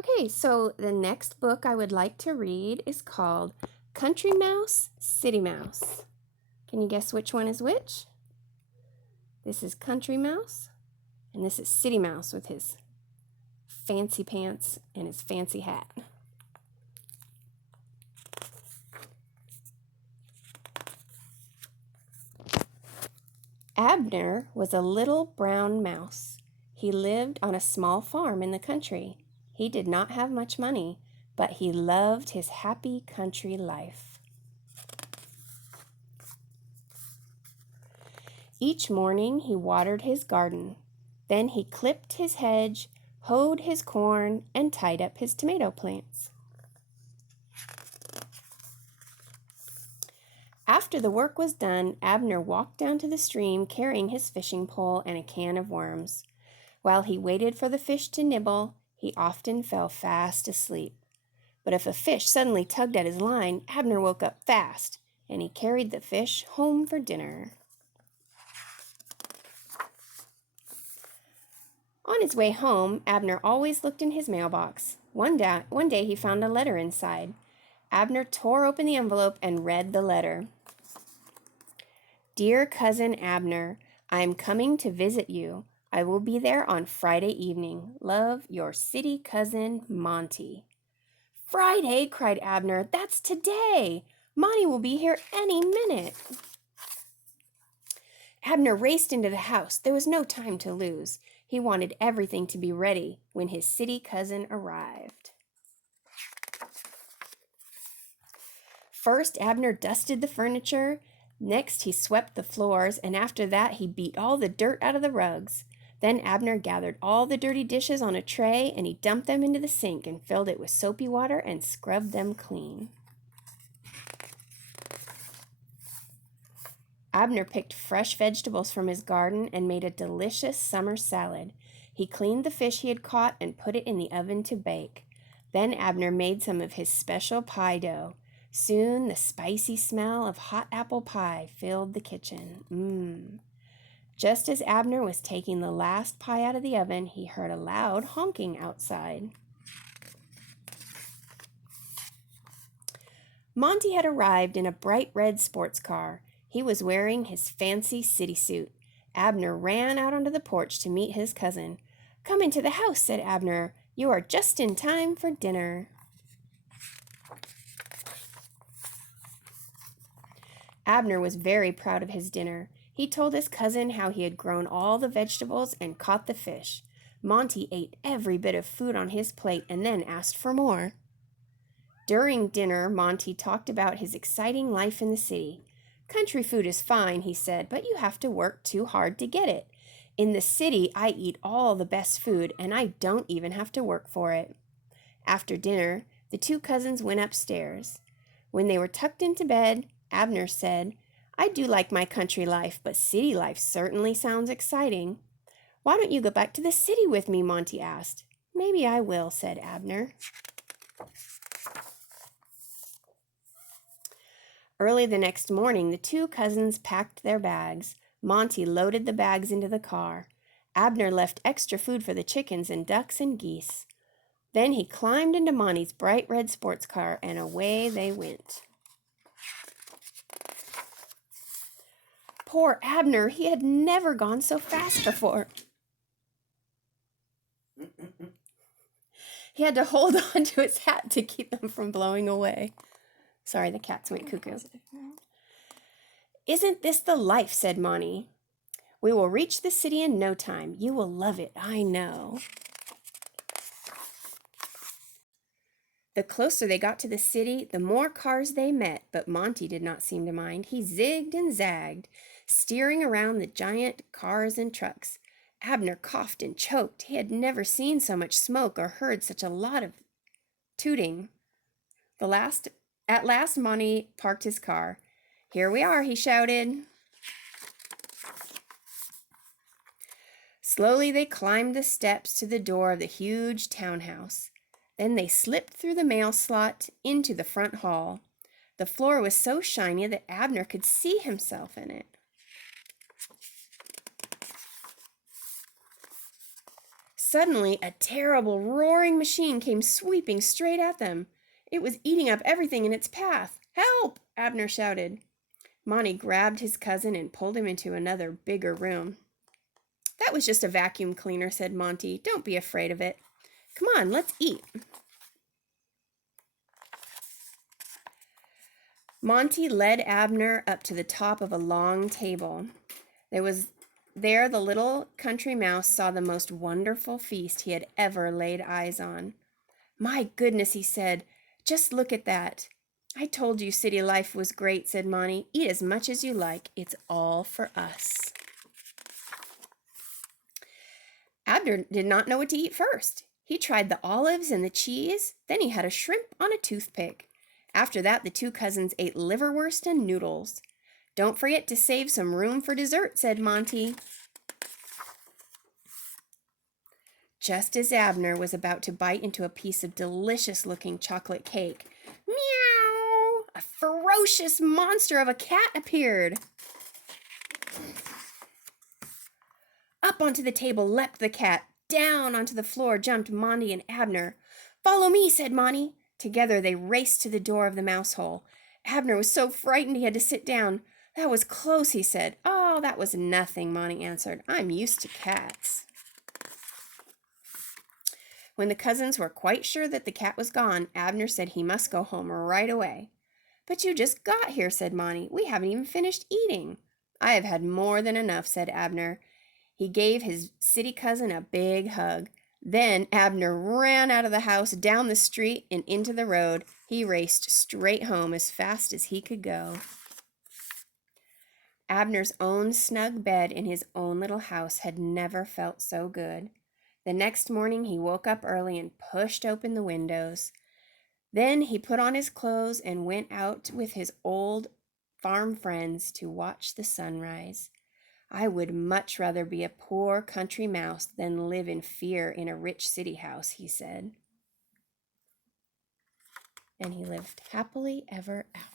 Okay, so the next book I would like to read is called Country Mouse, City Mouse. Can you guess which one is which? This is Country Mouse, and this is City Mouse with his fancy pants and his fancy hat. Abner was a little brown mouse. He lived on a small farm in the country. He did not have much money, but he loved his happy country life. Each morning he watered his garden. Then he clipped his hedge, hoed his corn, and tied up his tomato plants. After the work was done, Abner walked down to the stream carrying his fishing pole and a can of worms. While he waited for the fish to nibble, he often fell fast asleep. But if a fish suddenly tugged at his line, Abner woke up fast, and he carried the fish home for dinner. On his way home, Abner always looked in his mailbox. One day he found a letter inside. Abner tore open the envelope and read the letter. Dear Cousin Abner, I am coming to visit you. I will be there on Friday evening. Love, your city cousin, Monty. Friday, cried Abner. That's today. Monty will be here any minute. Abner raced into the house. There was no time to lose. He wanted everything to be ready when his city cousin arrived. First, Abner dusted the furniture. Next, he swept the floors, and after that, he beat all the dirt out of the rugs. Then Abner gathered all the dirty dishes on a tray, and he dumped them into the sink and filled it with soapy water and scrubbed them clean. Abner picked fresh vegetables from his garden and made a delicious summer salad. He cleaned the fish he had caught and put it in the oven to bake. Then Abner made some of his special pie dough. Soon the spicy smell of hot apple pie filled the kitchen. Just as Abner was taking the last pie out of the oven, he heard a loud honking outside. Monty had arrived in a bright red sports car. He was wearing his fancy city suit. Abner ran out onto the porch to meet his cousin. Come into the house, said Abner. You are just in time for dinner. Abner was very proud of his dinner. He told his cousin how he had grown all the vegetables and caught the fish. Monty ate every bit of food on his plate and then asked for more. During dinner, Monty talked about his exciting life in the city. Country food is fine, he said, but you have to work too hard to get it. In the city, I eat all the best food, and I don't even have to work for it. After dinner, the two cousins went upstairs. When they were tucked into bed, Abner said, I do like my country life, but city life certainly sounds exciting. Why don't you go back to the city with me, Monty asked. Maybe I will, said Abner. Early the next morning, the two cousins packed their bags. Monty loaded the bags into the car. Abner left extra food for the chickens and ducks and geese. Then he climbed into Monty's bright red sports car, and away they went. Poor Abner, he had never gone so fast before. He had to hold on to his hat to keep them from blowing away. Sorry, the cats went cuckoo. Isn't this the life, said Monty. We will reach the city in no time. You will love it, I know. The closer they got to the city, the more cars they met, but Monty did not seem to mind. He zigged and zagged, steering around the giant cars and trucks. Abner coughed and choked. He had never seen so much smoke or heard such a lot of tooting. At last, Monty parked his car. Here we are, he shouted. Slowly they climbed the steps to the door of the huge townhouse. Then they slipped through the mail slot into the front hall. The floor was so shiny that Abner could see himself in it. Suddenly, a terrible roaring machine came sweeping straight at them. It was eating up everything in its path. "Help!" Abner shouted. Monty grabbed his cousin and pulled him into another, bigger room. "That was just a vacuum cleaner," said Monty. "Don't be afraid of it. Come on, let's eat." Monty led Abner up to the top of a long table. There the little country mouse saw the most wonderful feast he had ever laid eyes on. "My goodness," he said, "just look at that." "I told you city life was great," said Monty. "Eat as much as you like. It's all for us." Abner did not know what to eat first. He tried the olives and the cheese, then he had a shrimp on a toothpick. After that, the two cousins ate liverwurst and noodles. "Don't forget to save some room for dessert," said Monty. Just as Abner was about to bite into a piece of delicious-looking chocolate cake, meow! A ferocious monster of a cat appeared. Up onto the table leapt the cat. Down onto the floor jumped Monty and Abner. "Follow me," said Monty. Together they raced to the door of the mouse hole. Abner was so frightened he had to sit down. "That was close," he said. "Oh, that was nothing," Monty answered. "I'm used to cats." When the cousins were quite sure that the cat was gone, Abner said he must go home right away. "But you just got here," said Monty. "We haven't even finished eating." "I have had more than enough," said Abner. He gave his city cousin a big hug. Then Abner ran out of the house, down the street, and into the road. He raced straight home as fast as he could go. Abner's own snug bed in his own little house had never felt so good. The next morning he woke up early and pushed open the windows. Then he put on his clothes and went out with his old farm friends to watch the sunrise. "I would much rather be a poor country mouse than live in fear in a rich city house," he said. And he lived happily ever after.